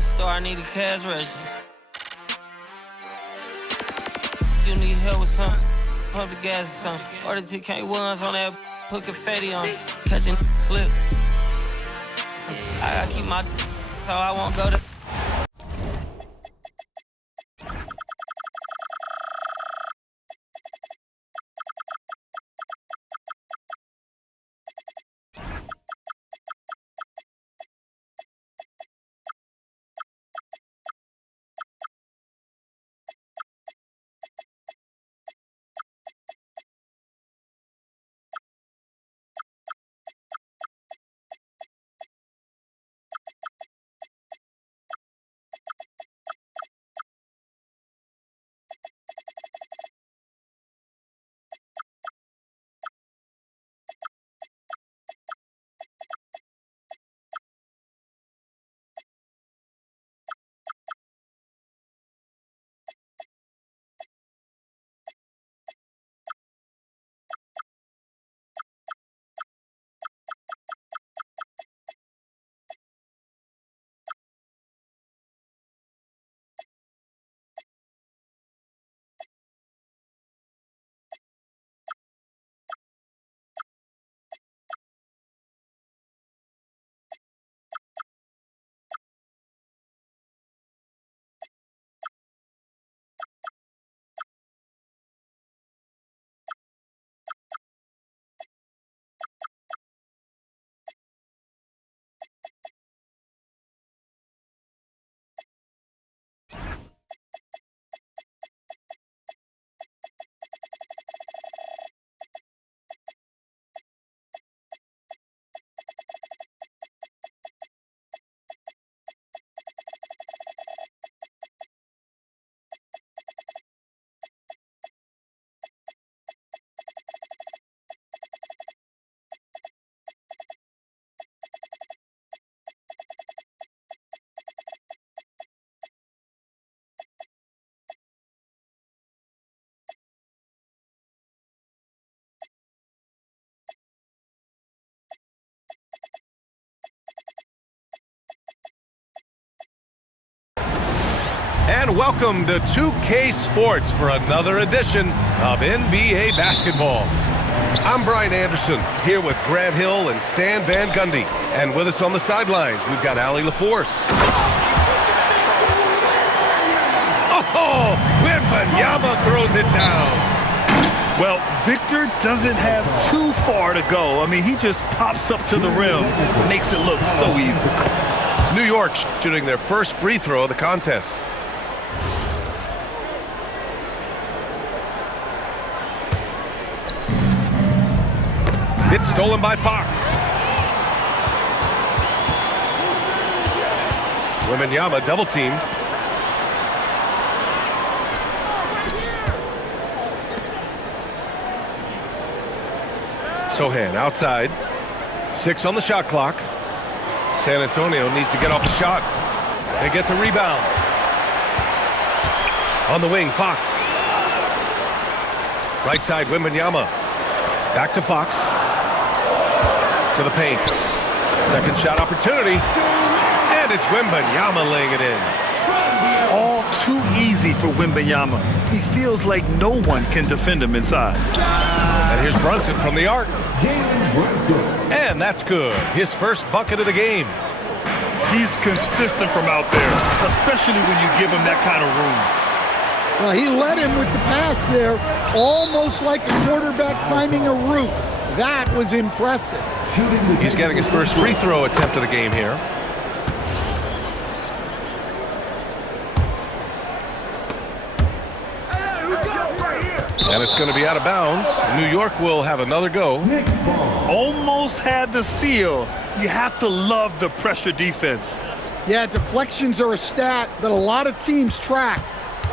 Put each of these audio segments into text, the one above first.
the store, I need a cash register. You need help with something, pump the gas or something. Order 2K1s on that, put confetti on it. Catching slip. I gotta keep my so I won't go to. And welcome to 2K Sports for another edition of NBA basketball. I'm Brian Anderson, here with Grant Hill and Stan Van Gundy. And with us on the sidelines, we've got Allie LaForce. Oh, Wembanyama throws it down. Well, Victor doesn't have too far to go. I mean, he just pops up to the rim, makes it look so easy. New York shooting their first free throw of the contest. It's stolen by Fox. Wembanyama double teamed. Sohan outside. 6 on the shot clock. San Antonio needs to get off the shot. They get the rebound. On the wing, Fox. Right side, Wembanyama. Back to Fox. To the paint. Second shot opportunity. And it's Wembanyama laying it in. All too easy for Wembanyama. He feels like no one can defend him inside. And here's Brunson from the arc. And that's good. His first bucket of the game. He's consistent from out there, especially when you give him that kind of room. Well, he led him with the pass there, almost like a quarterback timing a route. That was impressive. He's getting his first free throw attempt of the game here. And it's going to be out of bounds. New York will have another go. Almost had the steal. You have to love the pressure defense. Yeah, deflections are a stat that a lot of teams track,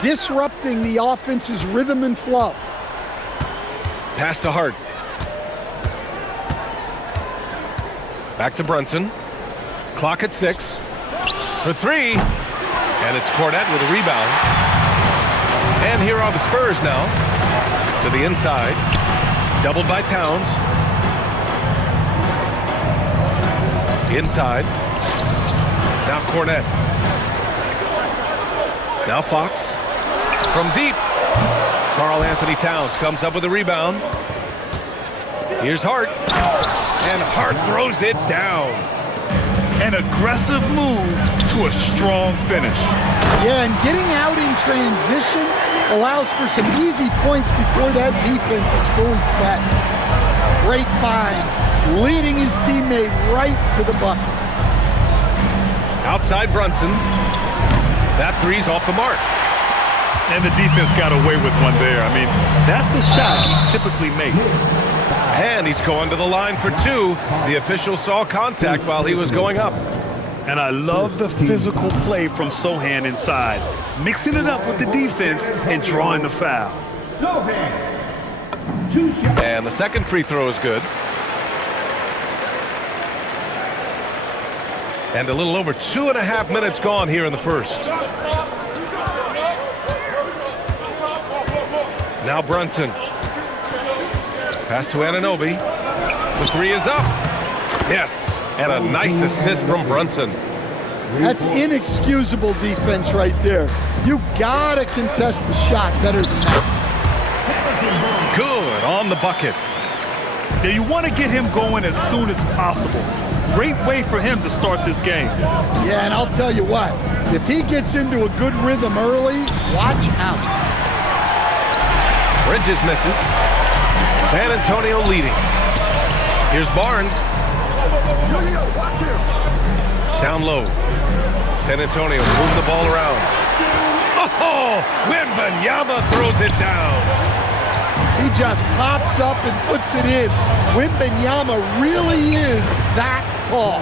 disrupting the offense's rhythm and flow. Pass to Hart. Back to Brunson. Clock at 6. For 3. And it's Cornette with a rebound. And here are the Spurs now. To the inside. Doubled by Towns. Inside. Now Cornette. Now Fox from deep. Karl Anthony Towns comes up with a rebound. Here's Hart. And Hart throws it down. An aggressive move to a strong finish. Yeah, and getting out in transition allows for some easy points before that defense is fully set. Great find, leading his teammate right to the bucket. Outside Brunson. That three's off the mark. And the defense got away with one there. I mean, that's a shot he typically makes. And he's going to the line for two. The official saw contact while he was going up. And I love the physical play from Sohan inside, mixing it up with the defense and drawing the foul. And the second free throw is good. And a little over 2.5 minutes gone here in the first. Now Brunson. Pass to Anunoby. The three is up. Yes, and a nice assist from Brunson. That's inexcusable defense right there. You gotta contest the shot better than that. Good on the bucket. Now you want to get him going as soon as possible. Great way for him to start this game. Yeah, and I'll tell you what, if he gets into a good rhythm early, watch out. Bridges misses. San Antonio leading. Here's Barnes. Down low. San Antonio move the ball around. Oh, Wembanyama throws it down. He just pops up and puts it in. Wembanyama really is that tall.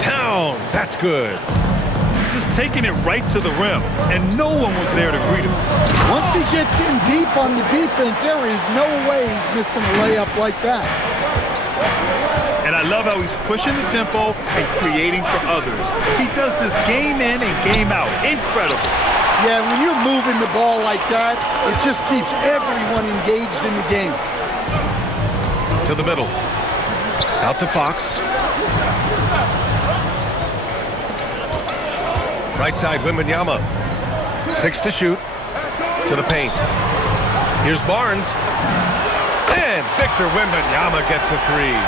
Towns, that's good. Just taking it right to the rim, and no one was there to greet him. Once he gets in deep on the defense, there is no way he's missing a layup like that. And I love how he's pushing the tempo and creating for others. He does this game in and game out. Incredible. Yeah, when you're moving the ball like that, it just keeps everyone engaged in the game. To the middle. Out to Fox. Right side, Wembanyama. 6 to shoot. To the paint. Here's Barnes. And Victor Wembanyama gets a three.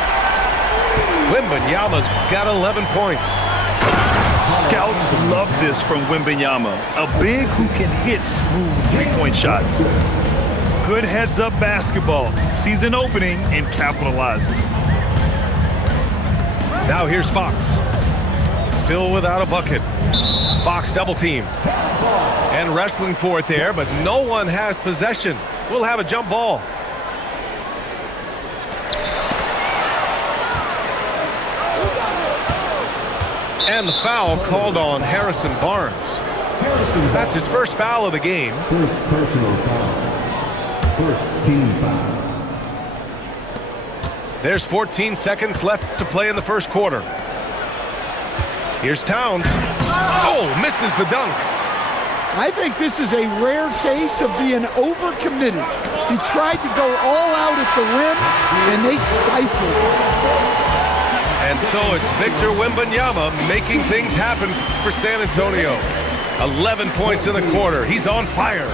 Wembanyama's got 11 points. Scouts love this from Wembanyama. A big who can hit smooth three-point shots. Good heads-up basketball. Sees an opening and capitalizes. Now here's Fox. Still without a bucket. Fox double team. And wrestling for it there, but no one has possession. We'll have a jump ball. And the foul called on Harrison Barnes. That's his first foul of the game. First personal foul. First team foul. There's 14 seconds left to play in the first quarter. Here's Towns. Oh, misses the dunk. I think this is a rare case of being overcommitted. He tried to go all out at the rim, and they stifled him. And so it's Victor Wembanyama making things happen for San Antonio. 11 points in the quarter. He's on fire.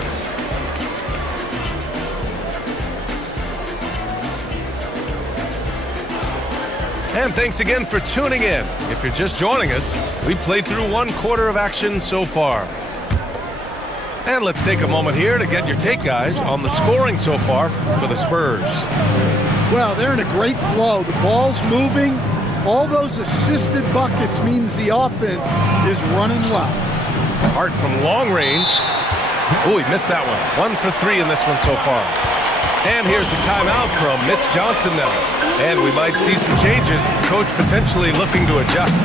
And thanks again for tuning in. If you're just joining us, we've played through 1 quarter of action so far. And let's take a moment here to get your take, guys, on the scoring so far for the Spurs. Well, they're in a great flow. The ball's moving. All those assisted buckets means the offense is running well. Hart from long range. Oh, he missed that one. 1 for 3 in this one so far. And here's the timeout from Mitch Johnson now. And we might see some changes. Coach potentially looking to adjust.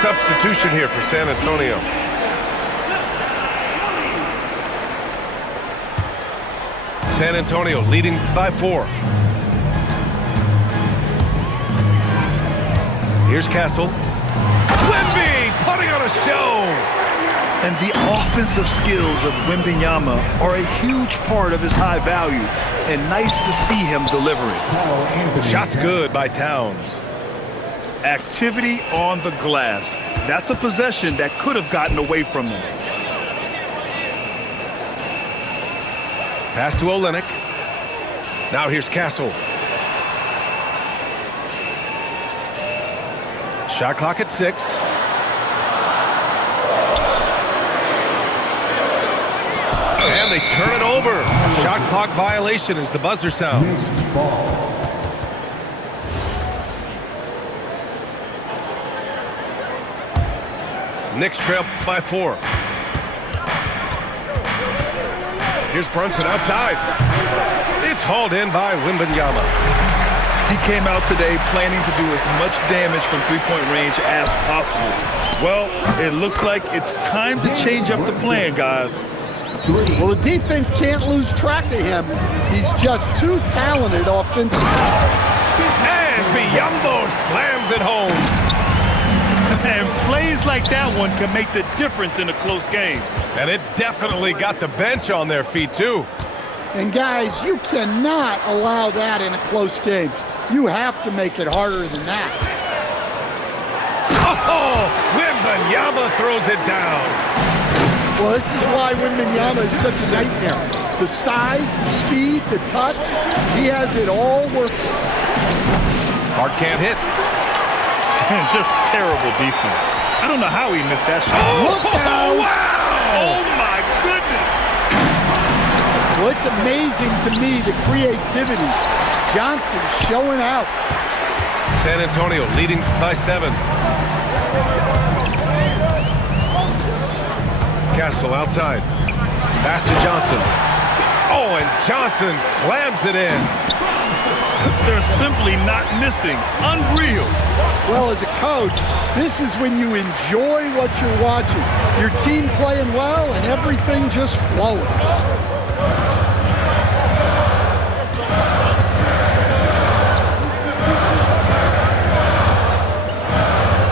substitution here for San Antonio. San Antonio leading by 4. Here's Castle. Wemby putting on a show. And the offensive skills of Wembanyama are a huge part of his high value, and nice to see him delivering. Shot's good by Towns. Activity on the glass. That's a possession that could have gotten away from them. Pass to Olynyk. Now here's Castle. Shot clock at 6. And they turn it over. Shot clock violation as the buzzer sounds. Knicks trail by 4. Here's Brunson outside. It's hauled in by Wembanyama. He came out today planning to do as much damage from three-point range as possible. Well, it looks like it's time to change up the plan, guys. Well, the defense can't lose track of him. He's just too talented offensively. And Biyombo slams it home. And plays like that one can make the difference in a close game. And it definitely got the bench on their feet, too. And guys, you cannot allow that in a close game. You have to make it harder than that. Oh, Wembanyama throws it down. Well, this is why Wembanyama is such a nightmare. The size, the speed, the touch, he has it all working. Hart can't hit. And just terrible defense. I don't know how he missed that shot. Look out! Wow! Oh, my goodness! Well, it's amazing to me, the creativity. Johnson showing out. San Antonio leading by 7. Castle outside. Pass to Johnson. Oh, and Johnson slams it in. They're simply not missing. Unreal. Well, as a coach, this is when you enjoy what you're watching. Your team playing well and everything just flowing.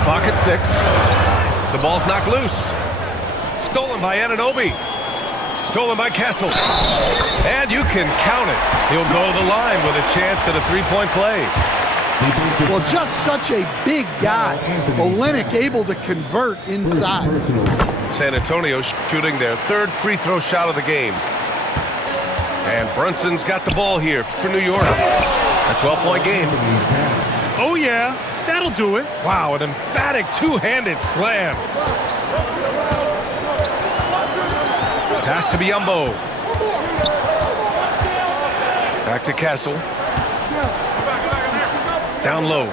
Clock at 6. The ball's knocked loose. Stolen by Anunoby. Stolen by Castle. And you can count it. He'll go to the line with a chance at a three-point play. Well, just such a big guy. Olynyk able to convert inside. San Antonio shooting their 3rd free throw shot of the game. And Brunson's got the ball here for New York. A 12-point game. Oh, yeah. That'll do it. Wow, an emphatic two-handed slam. Pass to Biyombo. Back to Castle. Down low.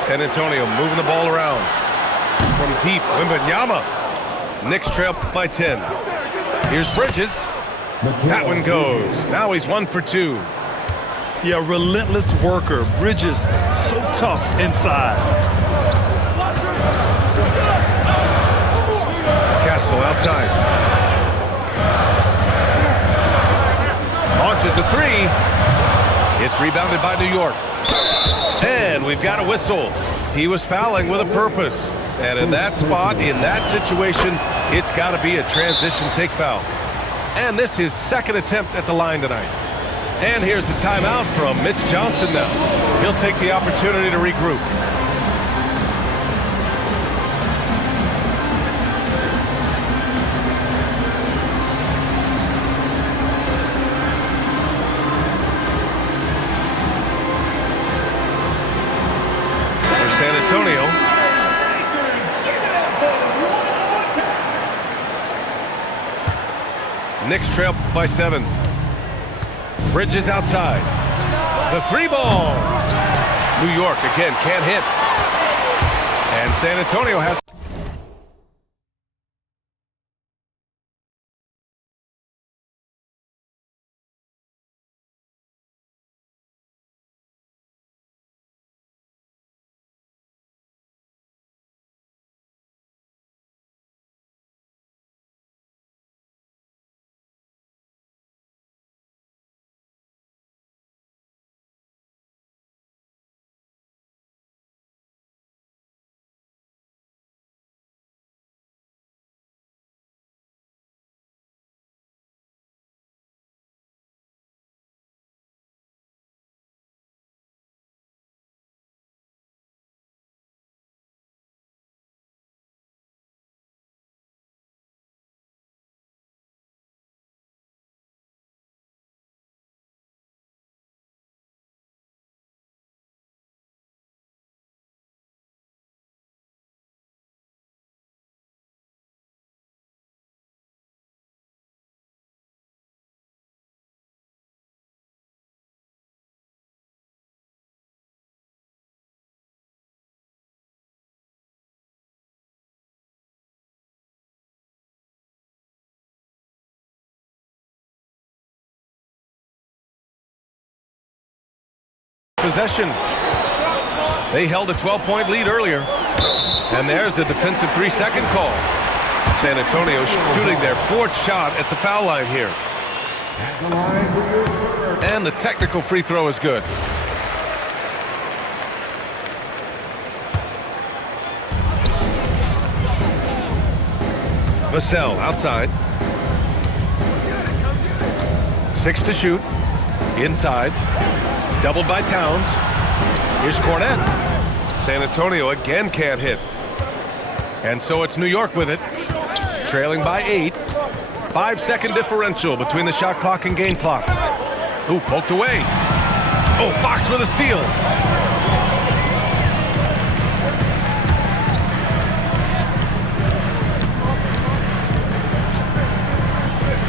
San Antonio moving the ball around. From deep, Wembanyama. Knicks trail by 10. Here's Bridges. That one goes. Now he's 1 for 2. Yeah, relentless worker. Bridges, so tough inside. Castle outside. Launches a 3. It's rebounded by New York. And we've got a whistle. He was fouling with a purpose. And in that spot, in that situation, it's got to be a transition take foul. And this is 2nd attempt at the line tonight. And here's the timeout from Mitch Johnson now. He'll take the opportunity to regroup. For San Antonio. Knicks trail by 7. Bridges outside. The 3 ball. New York again can't hit. And San Antonio has possession. They held a 12-point lead earlier. And there's a defensive 3-second call. San Antonio shooting their 4th shot at the foul line here. And the technical free throw is good. Vassell outside. 6 to shoot. Inside. Doubled by Towns. Here's Cornette. San Antonio again can't hit. And so it's New York with it. Trailing by 8. 5-second differential between the shot clock and game clock. Ooh, poked away. Oh, Fox with a steal.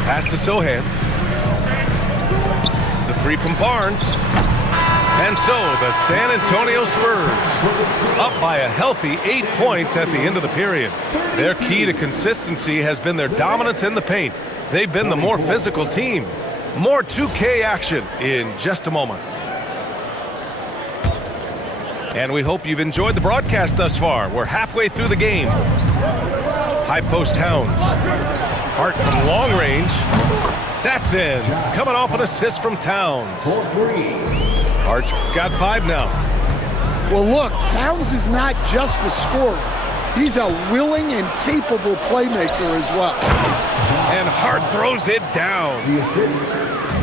Pass to Sohan. The 3 from Barnes. And so the San Antonio Spurs up by a healthy 8 points at the end of the period. Their key to consistency has been their dominance in the paint. They've been the more physical team. More 2K action in just a moment. And we hope you've enjoyed the broadcast thus far. We're halfway through the game. High post Towns. Hart from long range. That's in. Coming off an assist from Towns. Hart's got 5 now. Well, look, Towns is not just a scorer. He's a willing and capable playmaker as well. And Hart throws it down.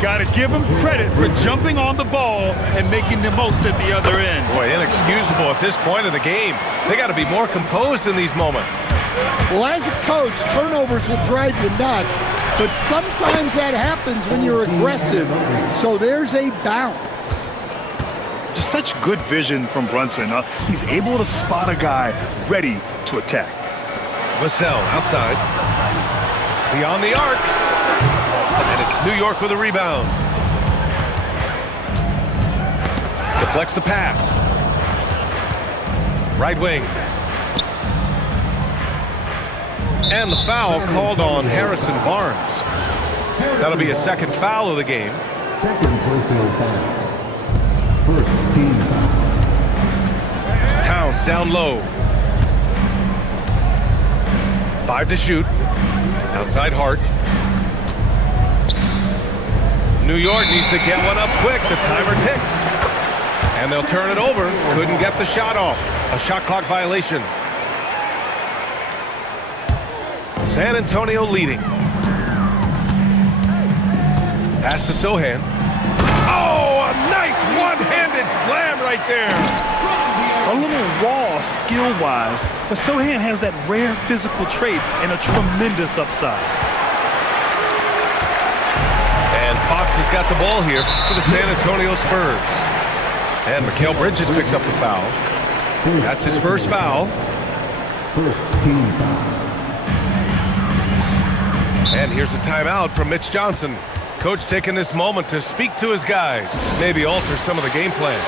Got to give him credit for jumping on the ball and making the most at the other end. Boy, inexcusable at this point of the game. They got to be more composed in these moments. Well, as a coach, turnovers will drive you nuts, but sometimes that happens when you're aggressive. So there's a balance. Just such good vision from Brunson. He's able to spot a guy ready to attack. Vassell outside. Beyond the arc. And it's New York with a rebound. Deflects the pass. Right wing. And the foul called on Harrison Barnes. That'll be a 2nd foul of the game. 2nd personal foul. 1st team foul. Towns down low. 5 to shoot. Outside Hart. New York needs to get one up quick. The timer ticks. And they'll turn it over. Couldn't get the shot off. A shot clock violation. San Antonio leading. Pass to Sohan. Oh, a nice one-handed slam right there. A little raw skill-wise, but Sohan has that rare physical traits and a tremendous upside. And Fox has got the ball here for the San Antonio Spurs. And Mikal Bridges picks up the foul. That's his 1st foul. 1st team foul. And here's a timeout from Mitch Johnson. Coach taking this moment to speak to his guys, maybe alter some of the game plan.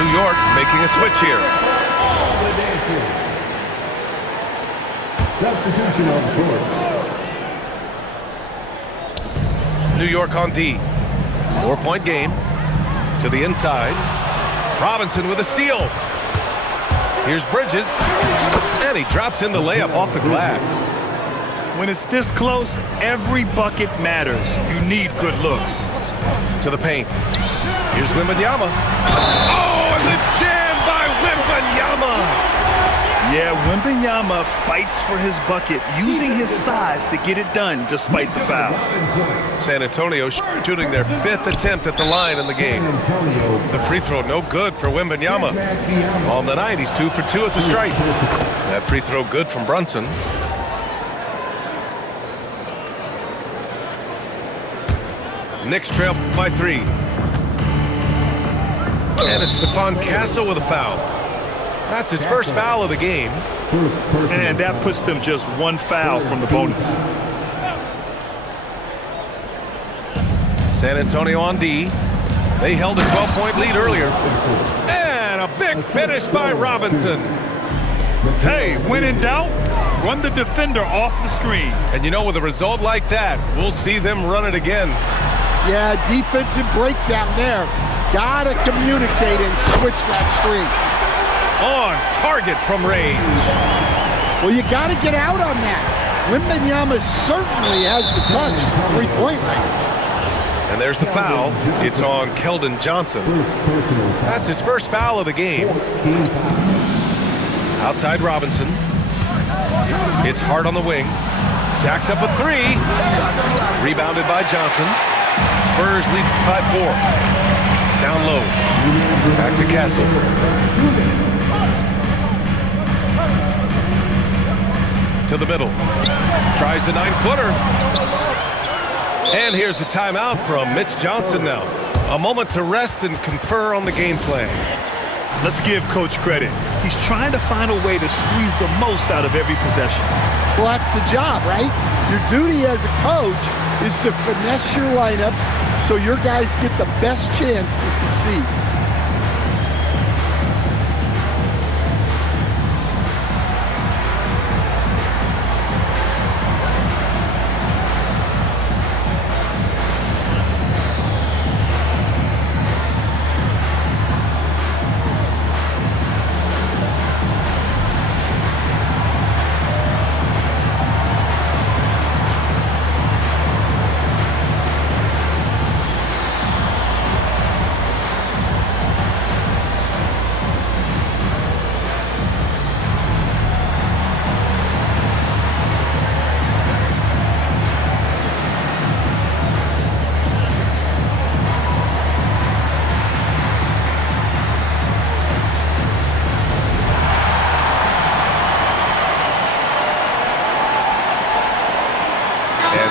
New York making a switch here. Substitution on the court. New York on D. 4-point game. To the inside. Robinson with a steal. Here's Bridges. And he drops in the layup off the glass. When it's this close, every bucket matters. You need good looks. To the paint. Here's Wembanyama. Oh, and the jam by Wembanyama! Yeah, Wembanyama fights for his bucket, using his size to get it done despite the foul. San Antonio shooting their 5th attempt at the line in the game. The free throw no good for Wembanyama. On the night, he's 2 for 2 at the stripe. That free throw good from Brunson. Knicks trail by 3. And it's Stephon Castle with a foul. That's his first foul of the game. And that puts them just 1 foul from the bonus. San Antonio on D. They held a 12-point lead earlier. And a big finish by Robinson. Hey, when in doubt, run the defender off the screen. And you know, with a result like that, we'll see them run it again. Yeah, defensive breakdown there. Gotta communicate and switch that screen. On target from range. Well, you gotta get out on that. Wembanyama certainly has the touch from 3-point range. And there's the foul. It's on Keldon Johnson. That's his first foul of the game. Outside Robinson. It's Hart on the wing. Jacks up a 3. Rebounded by Johnson. Spurs lead by 4. Down low. Back to Castle. To the middle. Tries the 9-footer. And here's the timeout from Mitch Johnson now. A moment to rest and confer on the game plan. Let's give Coach credit. He's trying to find a way to squeeze the most out of every possession. Well, that's the job, right? Your duty as a coach is to finesse your lineups so your guys get the best chance to succeed.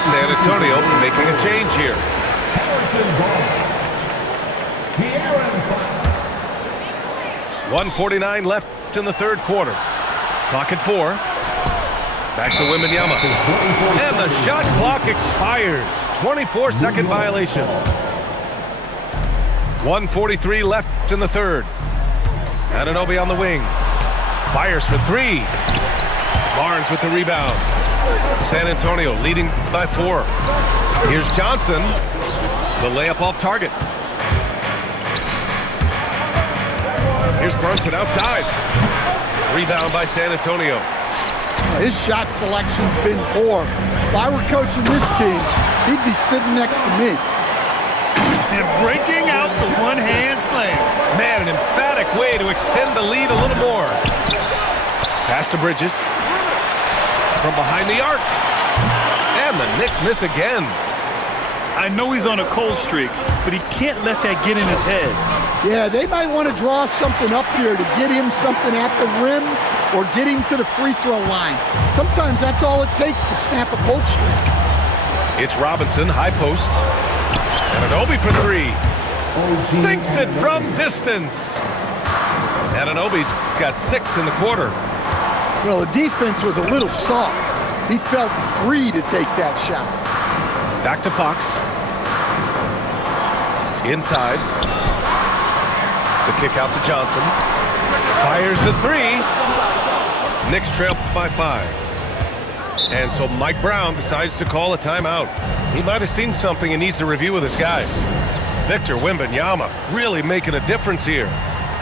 San Antonio making a change here. 1:49 left in the third quarter. Clock at 4. Back to Wembanyama. And the shot clock expires. 24-second violation. 1:43 left in the third. Anunoby on the wing. Fires for 3. Barnes with the rebound. San Antonio leading by 4. Here's Johnson. The layup off target. Here's Brunson outside. Rebound by San Antonio. His shot selection's been poor. If I were coaching this team, he'd be sitting next to me. And breaking out the one-hand slam. Man, an emphatic way to extend the lead a little more. Pass to Bridges. From behind the arc. And the Knicks miss again. I know he's on a cold streak, but he can't let that get in his head. Yeah, they might want to draw something up here to get him something at the rim or get him to the free throw line. Sometimes that's all it takes to snap a cold streak. It's Robinson, high post. Anunoby for 3. Sinks it from distance. Anunoby's got 6 in the quarter. Well, the defense was a little soft. He felt free to take that shot. Back to Fox. Inside. The kick out to Johnson. Fires the 3. Knicks trail by 5. And so Mike Brown decides to call a timeout. He might have seen something and needs to review with his guys. Victor Wembanyama really making a difference here.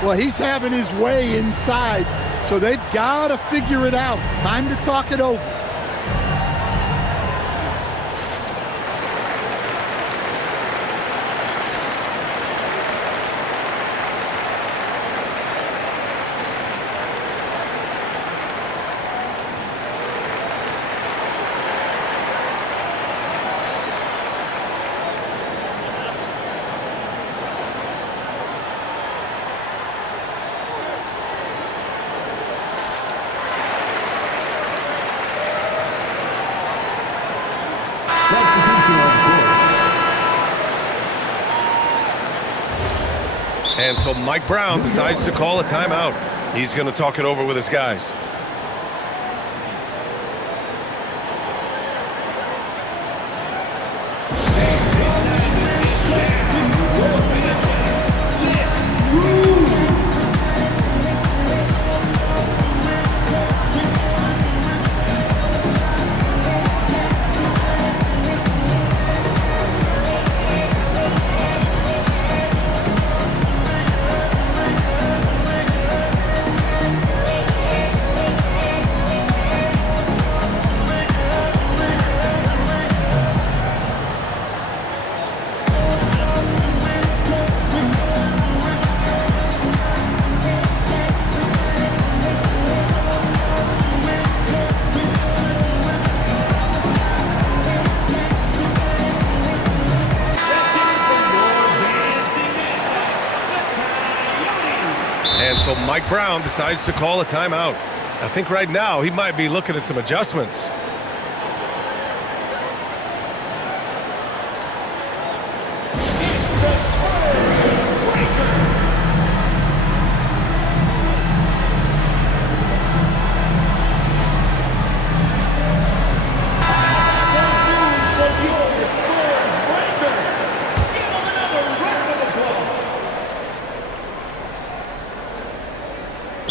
Well, he's having his way inside, so they've got to figure it out. Time to talk it over. And so Mike Brown decides to call a timeout. He's going to talk it over with his guys. And so Mike Brown decides to call a timeout. I think right now he might be looking at some adjustments.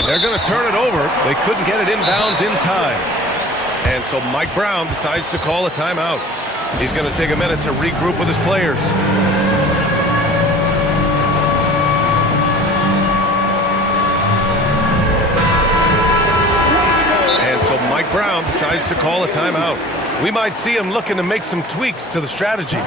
They're going to turn it over. They couldn't get it inbounds in time. And so Mike Brown decides to call a timeout. He's going to take a minute to regroup with his players. And so Mike Brown decides to call a timeout. We might see him looking to make some tweaks to the strategy.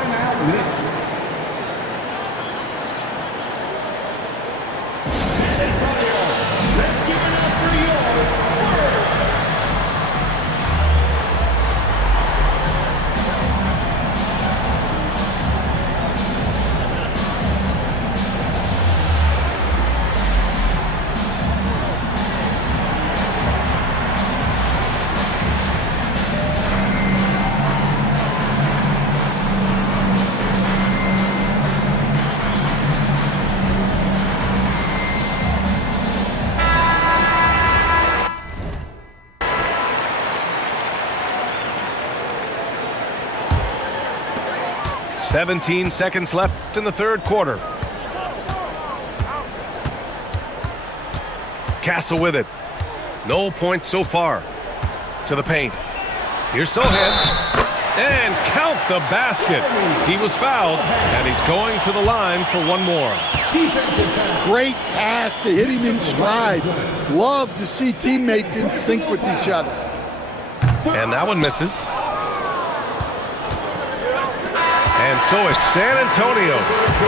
"17 seconds left in the third quarter. Castle with it. No points so far. To the paint. Here's Sohan. And count the basket. He was fouled, and he's going to the line for one more. Great pass to hit him in stride. Love to see teammates in sync with each other. And that one misses. And so it's San Antonio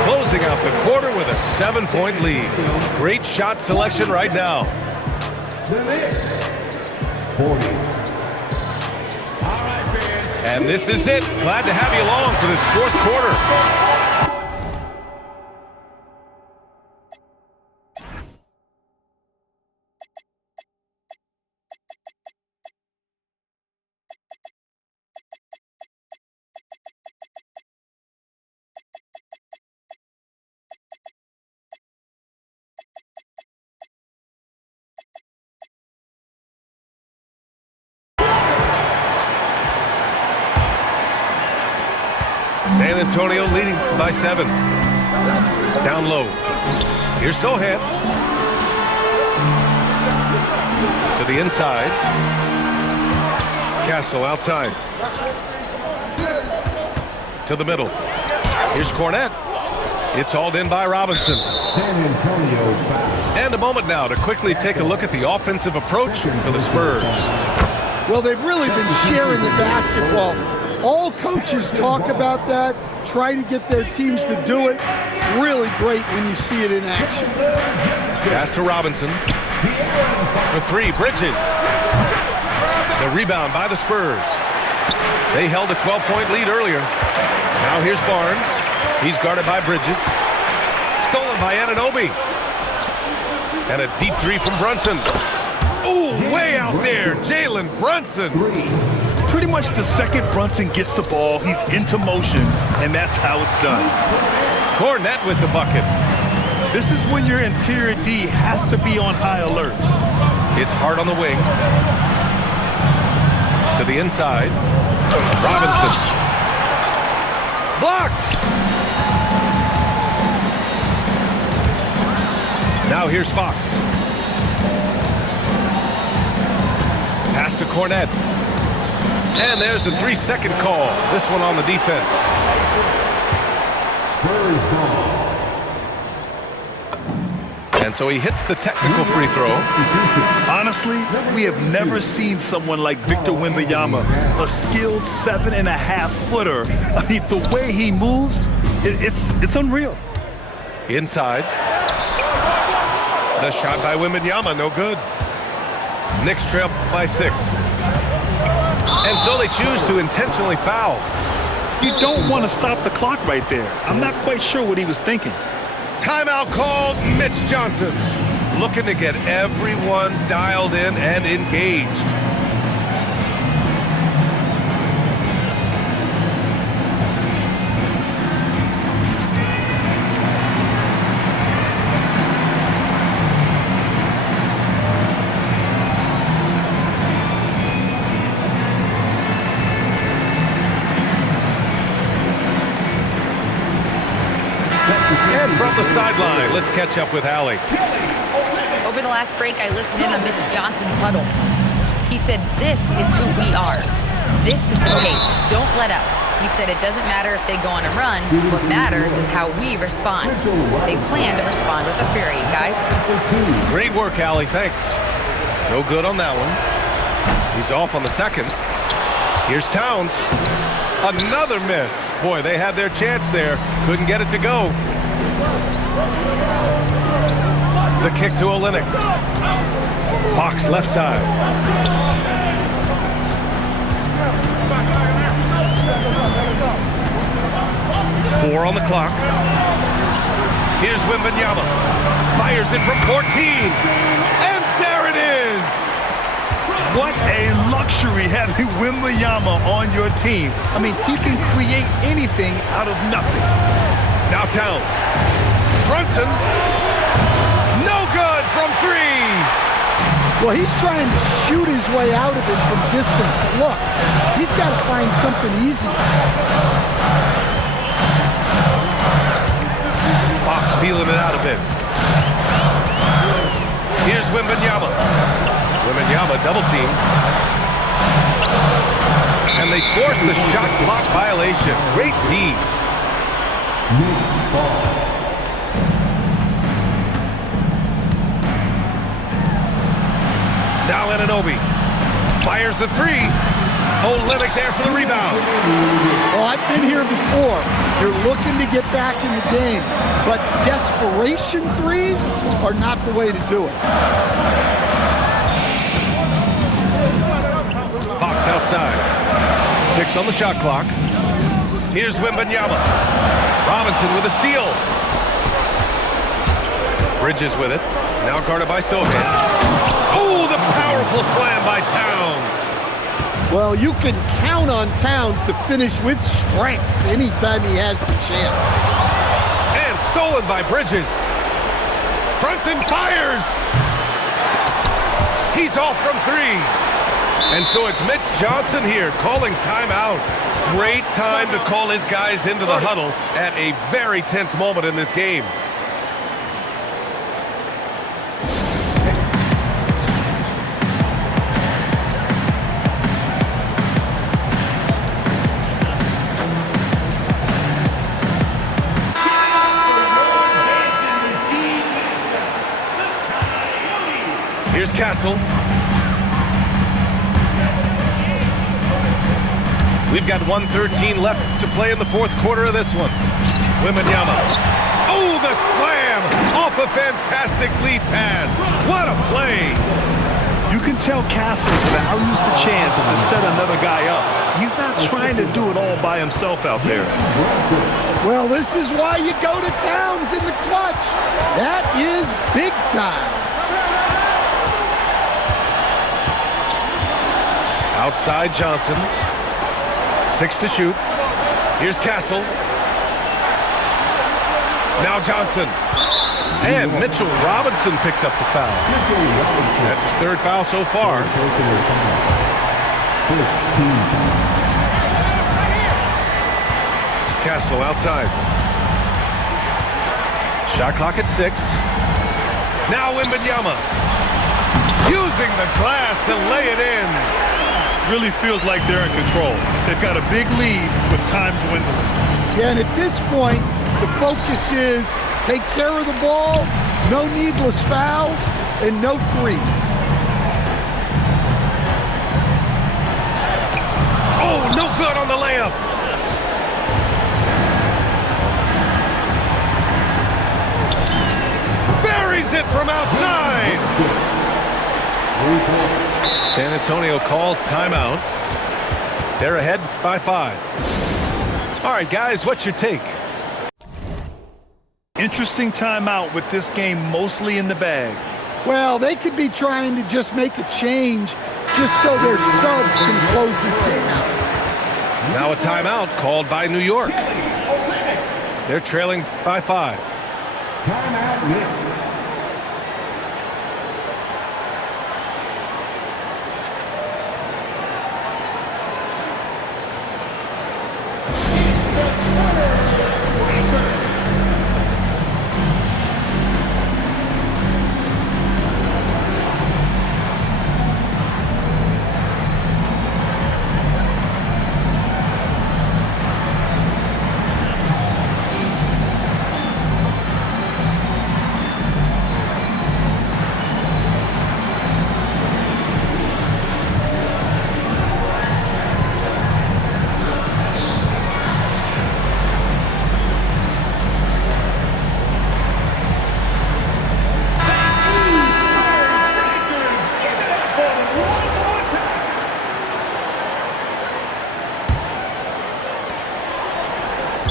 closing out the quarter with a 7-point lead. Great shot selection right now. 40. And this is it. Glad to have you along for this fourth quarter. San Antonio leading by 7. Down low. Here's Sohan. To the inside. Castle outside. To the middle. Here's Cornette. It's hauled in by Robinson. San Antonio foul. And a moment now to quickly take a look at the offensive approach for the Spurs. Well, they've really been sharing the basketball. All coaches talk about that, try to get their teams to do it. Really great when you see it in action. Pass to Robinson. For 3, Bridges. The rebound by the Spurs. They held a 12-point lead earlier. Now here's Barnes. He's guarded by Bridges. Stolen by Anunoby. And a deep 3 from Brunson. Ooh, way out there, Jalen Brunson. Pretty much the second Brunson gets the ball, he's into motion, and that's how it's done. Cornette with the bucket. This is when your interior D has to be on high alert. It's hard on the wing. To the inside. Robinson. Blocked! Now here's Fox. Pass to Cornette. And there's the 3-second call. This one on the defense. Spurs ball. And so he hits the technical free throw. Honestly, we have never seen someone like Victor Wembanyama, a skilled 7.5-footer. I mean, the way he moves, it's unreal. Inside. The shot by Wembanyama, no good. Knicks trail by 6. And so they choose to intentionally foul. You don't want to stop the clock right there. I'm not quite sure what he was thinking. Timeout called. Mitch Johnson looking to get everyone dialed in and engaged. And from the sideline, let's catch up with Allie. Over the last break, I listened in on Mitch Johnson's huddle. He said, "This is who we are. This is the pace. Don't let up." He said it doesn't matter if they go on a run. What matters is how we respond. They plan to respond with a fury, guys. Great work, Allie. Thanks. No good on that one. He's off on the second. Here's Towns. Another miss. Boy, they had their chance there. Couldn't get it to go. The kick to Olynyk. Fox left side. Four on the clock. Here's Wembanyama. Fires it from 14. And there it is. What a luxury having Wembanyama on your team. I mean, he can create anything out of nothing. Now Towns. Brunson. No good from 3. Well, he's trying to shoot his way out of it from distance. But look, he's got to find something easy. Fox feeling it out a bit. Here's Wembanyama. Wembanyama double team. And they force the shot clock violation. Great D. Knicks ball. Now Anunoby fires the 3. Olynyk there for the rebound. Well, I've been here before. You're looking to get back in the game, but desperation threes are not the way to do it. Fox outside. 6 on the shot clock. Here's Wembanyama. Robinson with a steal. Bridges with it. Now guarded by Sohan. Oh, the powerful slam by Towns. Well, you can count on Towns to finish with strength anytime he has the chance. And stolen by Bridges. Brunson fires. He's off from 3. And so it's Mitch Johnson here calling timeout. Great time to call his guys into the huddle at a very tense moment in this game. Here's Castle. We've got 1:13 left to play in the fourth quarter of this one. Wembanyama. Oh, the slam off a fantastic lead pass. What a play. You can tell Castle values the chance to set another guy up. He's not trying to do it all by himself out there. Well, this is why you go to Towns in the clutch. That is big time. Outside Johnson. 6 to shoot. Here's Castle. Now Johnson. And Mitchell Robinson picks up the foul. That's his third foul so far. Castle outside. Shot clock at 6. Now Wembanyama. Using the glass to lay it in. Really feels like they're in control. They've got a big lead with time dwindling. Yeah, and at this point, the focus is take care of the ball, no needless fouls, and no threes. Oh, no good on the layup. Buries it from outside. San Antonio calls timeout. They're ahead by 5. All right, guys, what's your take? Interesting timeout with this game mostly in the bag. Well, they could be trying to just make a change just so their subs can close this game out. Now a timeout called by New York. They're trailing by 5. Timeout Knicks.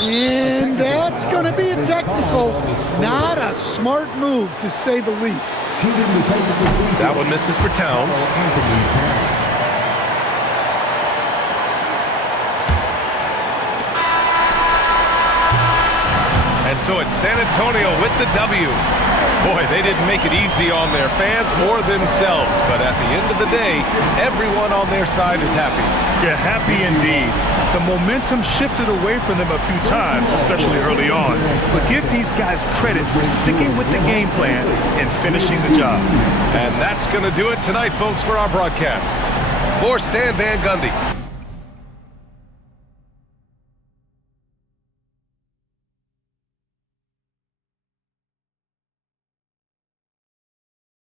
And that's going to be a technical, not a smart move, to say the least. That one misses for Towns. And so it's San Antonio with the W. Boy, they didn't make it easy on their fans or themselves, but at the end of the day, everyone on their side is happy. Yeah, happy indeed. The momentum shifted away from them a few times, especially early on. But give these guys credit for sticking with the game plan and finishing the job. And that's going to do it tonight, folks, for our broadcast. For Stan Van Gundy,